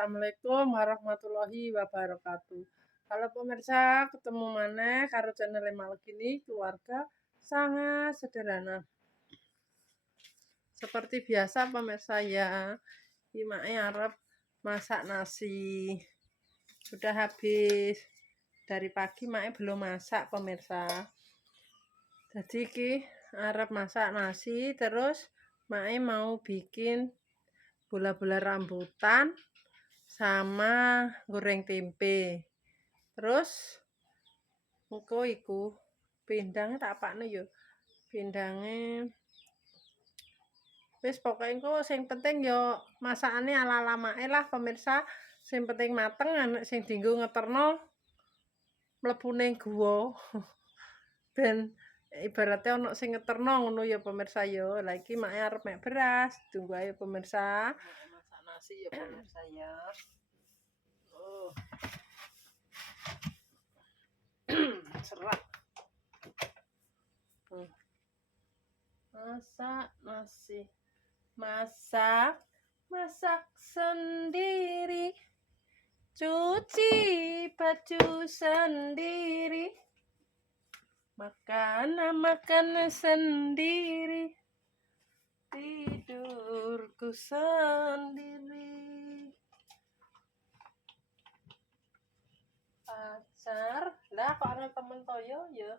Assalamualaikum warahmatullahi wabarakatuh. Halo pemirsa, ketemu maneh karo channel Malgini keluarga sangat sederhana. Seperti biasa pemirsa ya, Mae arep masak nasi. Sudah habis. Dari pagi Mae belum masak pemirsa. Jadi iki arep masak nasi, terus Mae mau bikin bola-bola rambutan sama goreng tempe. Terus engko iku pindangnya tak pakne yo. Pindange wis pokoke engko sing penting yo masakane ala-ala Mae lah pemirsa. Sing penting mateng, anek sing dienggo ngeterno mlebu ning guwa. Ben ibaratnya ono sing ngeterno ngono ya pemirsa yo. Lah iki Mae arep mek beras, tunggu ae pemirsa. Masak nasi ya pemirsa ya. Serak. Masak nasi. Masak sendiri. Cuci baju sendiri. Makan sendiri. Tidurku sendiri. Pacar lah kok ana temen toyo ya.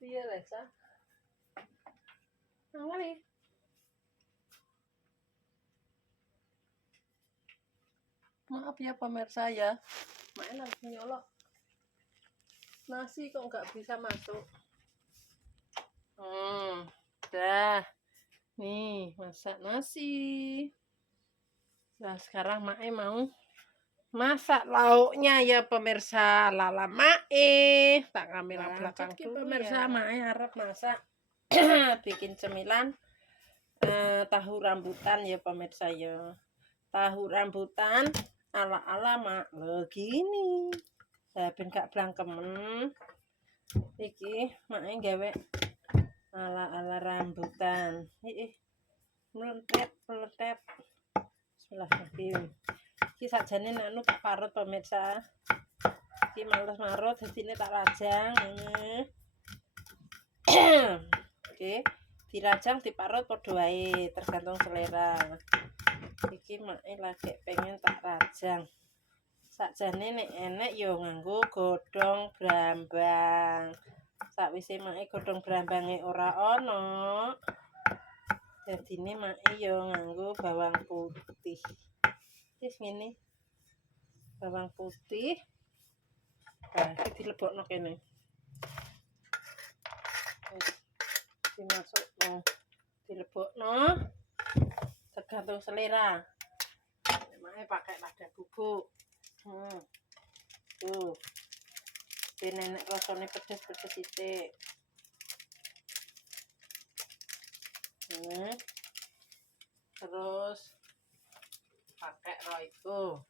Piye Lesa? Ngali. Maaf ya pemirsa ya. Mae lagi nyolok. Nasi kok nggak bisa masuk. Dah. Nih, masak nasi. Nah, sekarang Mae mau masak lauknya ya pemirsa. Lala Mae. Tak kamera belakang dulu pemirsa ya. Mae arep masak bikin cemilan tahu rambutan ya pemirsa ya. Tahu rambutan ala-ala Mak begini. Lah ben gak blangkemen. Iki Mae gawe ala-ala rambutan. Meletet. Bismillahirrahmanirrahim. Iki sakjane anu tak parut pemirsa. Iki males marut dadine tak rajang ngene. Oke, dirajang diparut padha wae, tergantung selera. Iki Mae lagi pengen tak rajang. Sakjane nek enek yo nganggo godhong brambang. Sakwise Mae godhong brambange ora ana, dadine Mae yo nganggo bawang putih. Wis ngene. Bawang putih. Nah, iki dilebokno kene. Dimasukno. Dilebokno. Tergantung selera. Mae pakai lada bubuk. Tuh. Nenek rasane pedes-pedes sithik. Terus pakai Royco.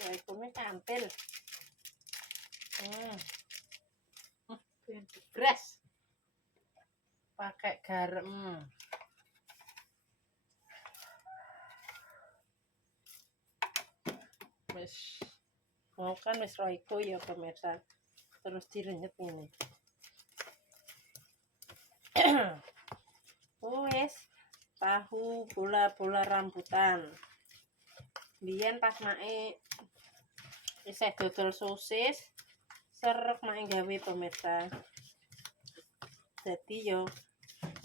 Royco-nya kantil. Beras. Pakai garam. Wis mau kan wis Royco ya pemirsa. Terus direnyet ini. Wis tahu bola-bola rambutan. Biyen pas Mae isih dodol sosis, serep Mae gawe pemirsa. Jadi yo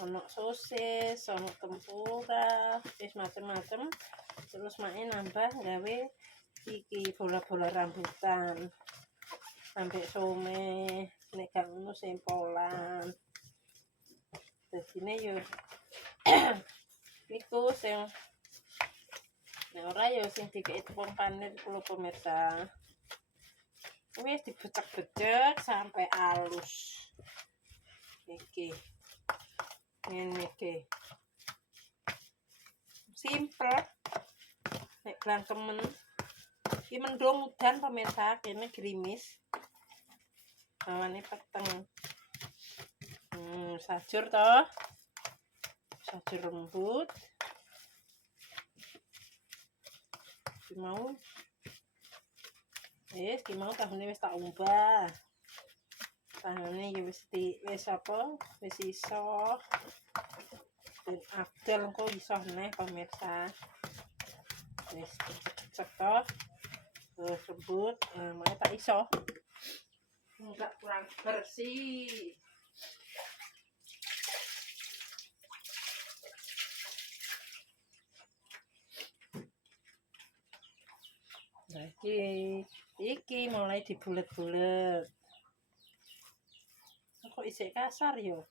ono sosis, ono tempura, wis macem-macem. Terus Mae nambah gawe iki bola-bola rambutan. Ambek some, nek gak ngono sempolan. Dadine yo iku sing nek ora yo sing dikeki tepung panir kulo pemirsa. Wis dibecek-becek sampai halus. Iki. Ngene iki. Simple. Nek blangkemen. Iki mendung udan pemirsa, kene gerimis. Awane peteng. Sajur toh. jerembut. Mau tahune wis tak umbah. Tahune ya wis apa? Wis iso. Dan afdal engko iso neh pemirsa. Wis cekok. Jerembut, mae tak iso. Enggak kurang bersih. Nah, iki mulai dibulet-bulet. Kok isik kasar yo?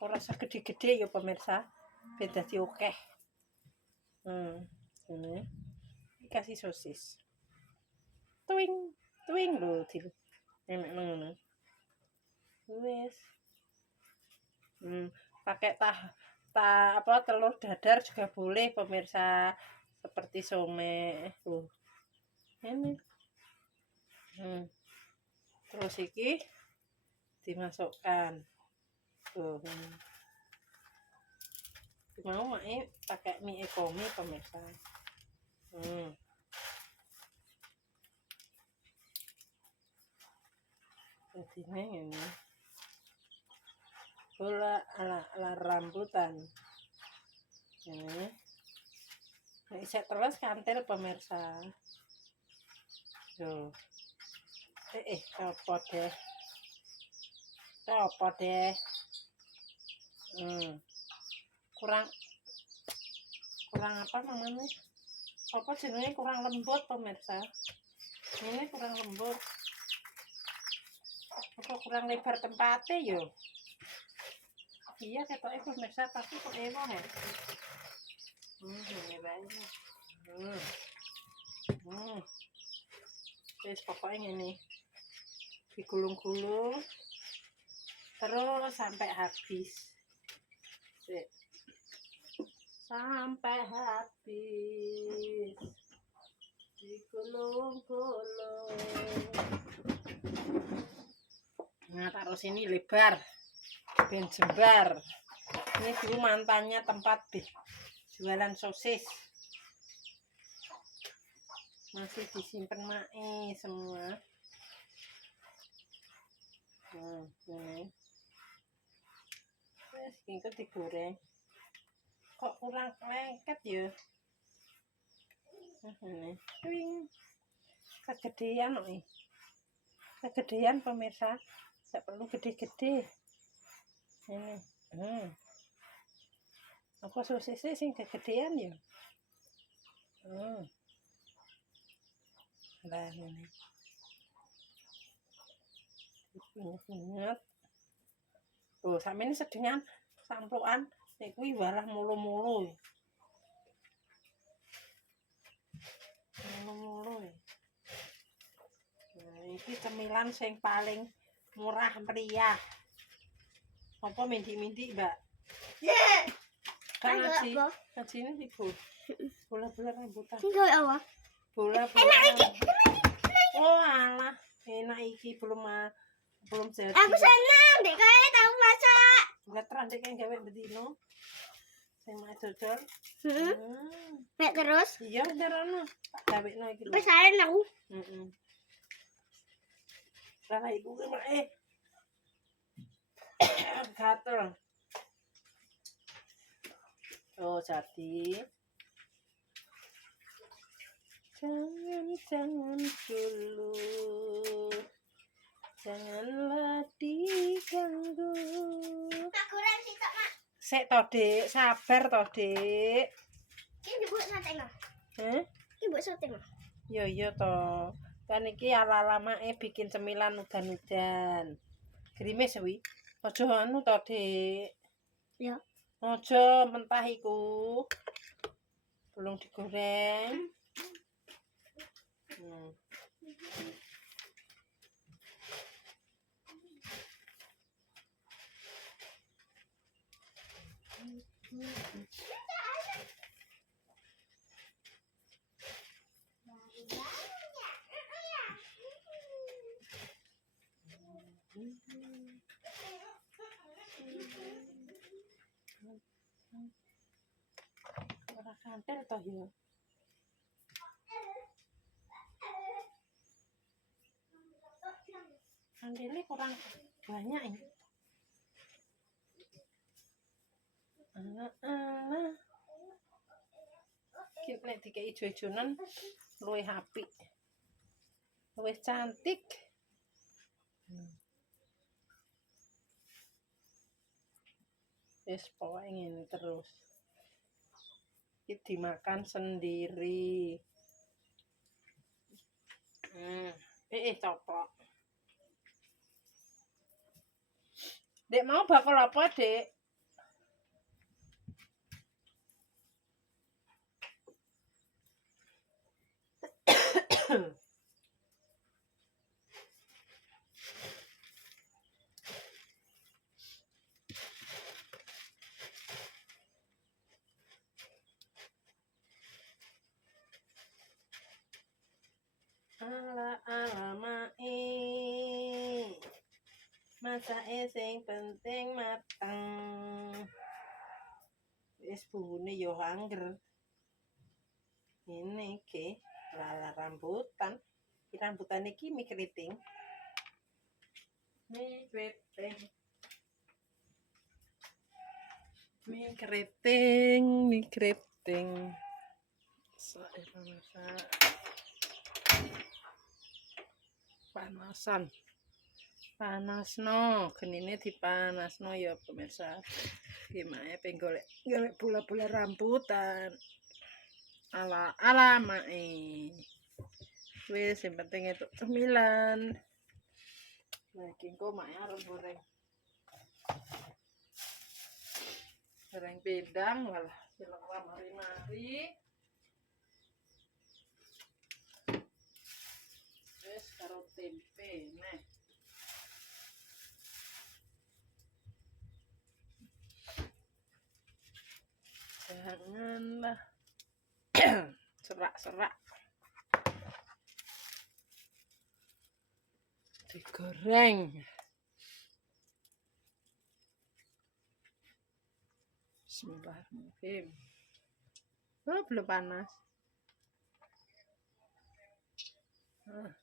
Ora usah gede-gede ya pemirsa. Ben dadi akeh. Ini kasih sosis. Tuing lho enak ngono. Wis. Pakai telur dadar juga boleh pemirsa, seperti some. Ini. Terus iki dimasukkan. Mau pakai mie ekomi pemirsa. Jadinya ini bola ala rambutan. Ini bisa terus kantil pemirsa. Tuh. Copot deh. Kurang apa namanya? Apa jenenge kurang lembut pemirsa. Ini kurang lembut. Kok kurang lebar tempatnya yo. Iya ketoknya pemirsa tapi kok enak ya. Ini banyak. Terus pokoknya ini digulung-gulung terus sampai habis. Sampai habis digulung-gulung. Nah, taruh sini lebar ben jembar. Ini dulu mantannya tempat jualan sosis. Masih disimpan mae semua. Ini. Terus ini digoreng. Kok kurang lengket ya? Ini. Kegedean nih. Kegedean pemirsa. Tidak perlu gede-gede. Ini. Apa sosisnya sing kegedean ya? Nah ini. Ingat. Oh, sampe ini sedengan samplukan nek kuwi warah mulu-mulu. Mulu-mulu. Nah, iki cemilan sing paling murah meriah. Apa mindi-mindi, Mbak? Kan ngaji ini Ibu. Bola-bola rambutan. Tinggal apa? Bola-bola. Oh, alah. Enak iki belum jadi. Aku senang dek kayak tahu masak. Enggak terang dek yang gawe bedino. Sing mak dodol. Nek terus? Iya, ndarana. Tak gawekno iki lho. Pesanan aku. Lah iku ki mak gatel. Oh, jadi. Jangan dulu. Janganlah diganggu. Mak kurang sih tok, Mak. Sik to, Dik, sabar to, Dik. Iki mbok sate no. Iki mbok sate no. Yo to. Kan iki ala-ala make bikin cemilan udan-udan. Grimis kuwi. Aja anu to, Dik. Ya. Aja mentah iku. Belum digoreng. Ora kantel toh ya. Kantilnya kurang banyak ini. Kita nek dikei ijo-ijonan luwih apik. Luwih cantik. Wis pokoke ngene terus. Iki dimakan sendiri. Copok. Dek mau bakul apa, Dek? Ala mae. Masake sing penting mateng. Wis bumbune yo angger. Ini iki lala rambutan. Rambutan iki mie keriting. Mie keriting. Mie keriting, mie keriting. Saya masak. Panasan. Panasno, genine dipanasno ya pemirsa. Gimana pengen golek bola-bola rambutan. Ala mae. Wis sing penting itu cemilan. Lagi engko mae arep goreng. Goreng pindang walah cilok mari-mari. Wis karo tempe neh. Janganlah serak-serak. Digoreng. Bismillahirrahmanirrahim. Oh, belum panas.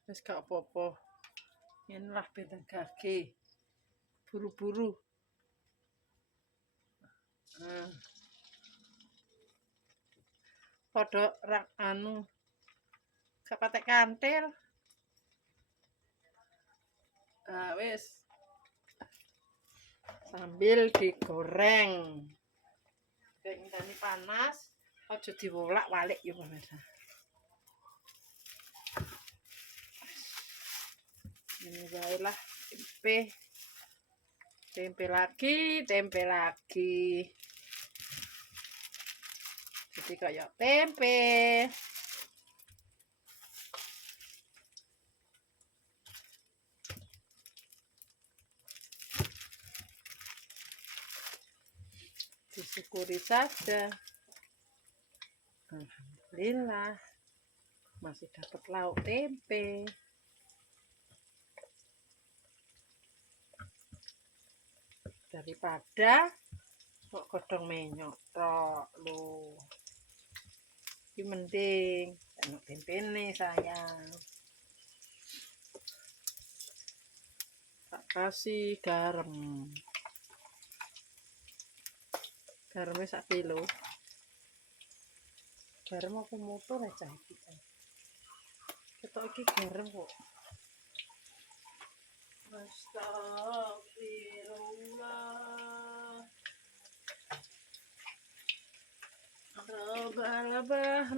Wis gak apa-apa. Inilah benteng gage. Buru-buru. Podok rak anu. Gak patek kantil. Wis. Sambil digoreng. Ini panas, aja diwolak-walik ya pemirsa. Ini baiklah tempe. Tempe lagi. Jadi kayak tempe. Disyukuri saja. Alhamdulillah masih dapat lauk tempe. Daripada kok godhong menyok tok lho. Iki mending enak tempene sayang. Tak kasih garam. Garamnya 1 kilo. Garam aku motor aja kita. Ketok iki garam kok. Astagfirullah. Rabah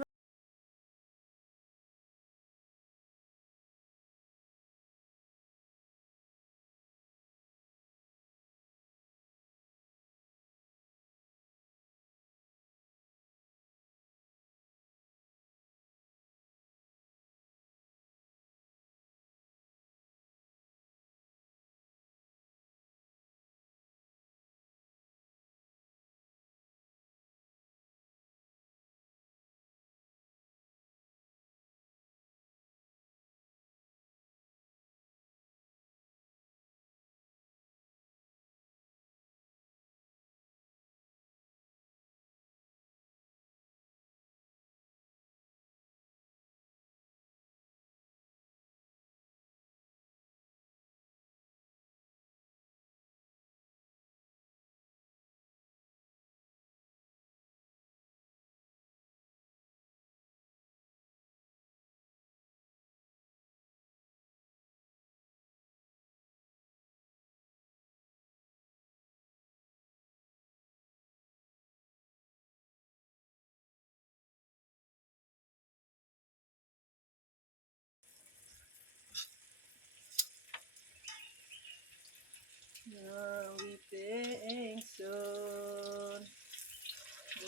Ngawite ingsun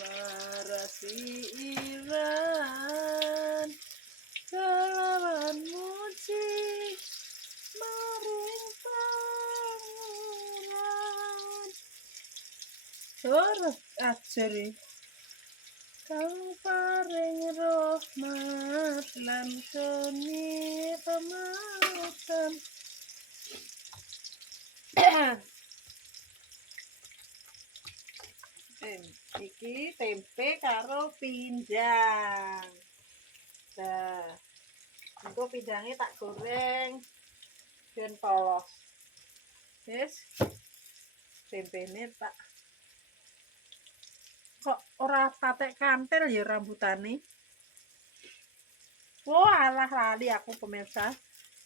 warasi iran kelawan muji maring pangeran. Surat ajari kang paring rahmat lan kenikmatan. Iki tempe karo pindang. Nah, engko pindangnya tak goreng ben polos. Wis. Tempene tak kok ora patek kantil ya rambutane. Oh, alah lali aku pemirsa.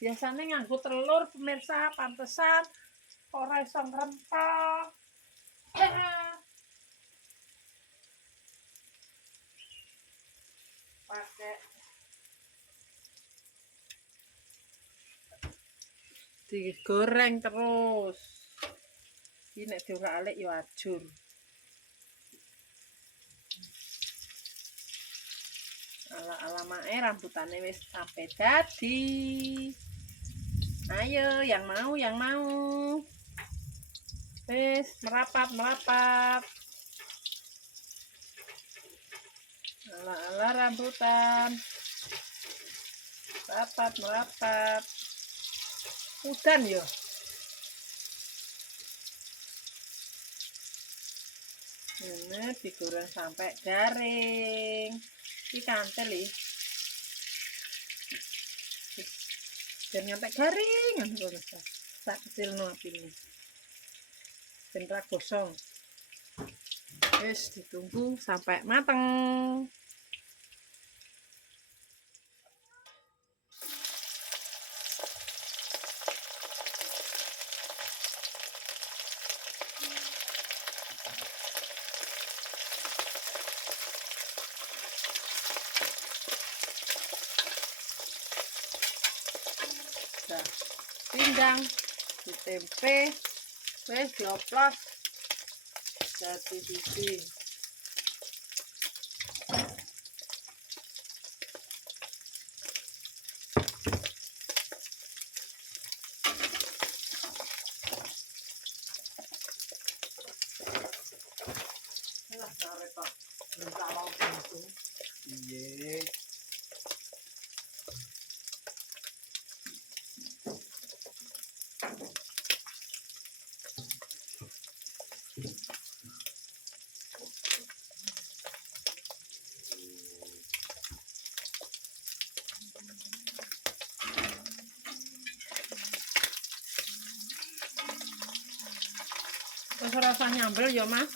Biasanya nganggo telur pemirsa, pantesan ora iso ngrempel. Pakai digoreng terus. Iki nek diurak-alik ya ajur. Ala-ala mae rambutane wis sampai dadi. Ayo yang mau, yang mau. Wis merapat. Ala-ala rambutan. Merapat. Udan yo. Ini digoreng sampai garing. Ini kantel nih. Dan sampai garing kan pemirsa. Tak kecil no apinya. Ben ra gosong. Wis ditunggu sampai mateng. Nah, pindang, tempe, wis dioplos dadi siji. Lah arep kok kalau gitu. Iya. Wis ora usah nyambel ya, Mas.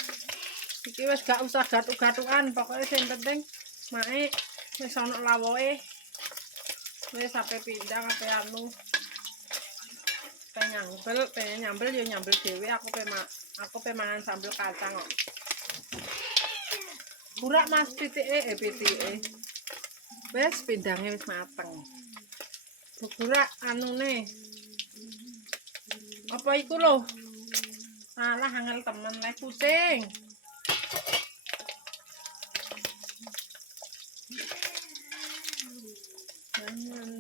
Iki wis gak usah gatuk-gatukan, pokoknya sing penting mae wis ana lawoke. Wis sampe pindang sampe anu. Pengen nyambel ya nyambel dhewe, aku pe mangan sambel kacang kok. Burak Mas pitike. Wis pindangnya wis mateng. Burak anune. Apa iku lho? Alah angel temen le kucing.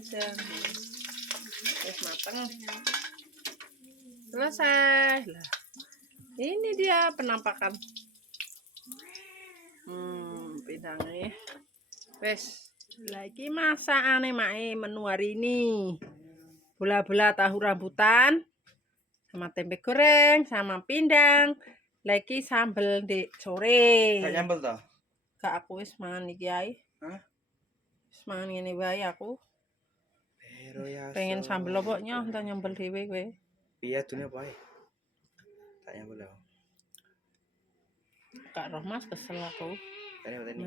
Jangan. Wis mateng. Selesai. Lah. Ini dia penampakan. Pindangnya. Wes, lagi masakane mae menu hari ini. Bola-bola tahu rambutan sama tempe goreng sama pindang. Lagi sambel di sore. Gak nyambel toh? Gak, aku wis mangan iki ae. Hah? Wis mangan ngene wae aku. Pero ya. Pengen sambel opo nyoh ta nyambel dhewe kowe. Iya dunia apa ae? Tak nyambel ya. Kak Roh Mas kesel aku. Tadi apa tadi?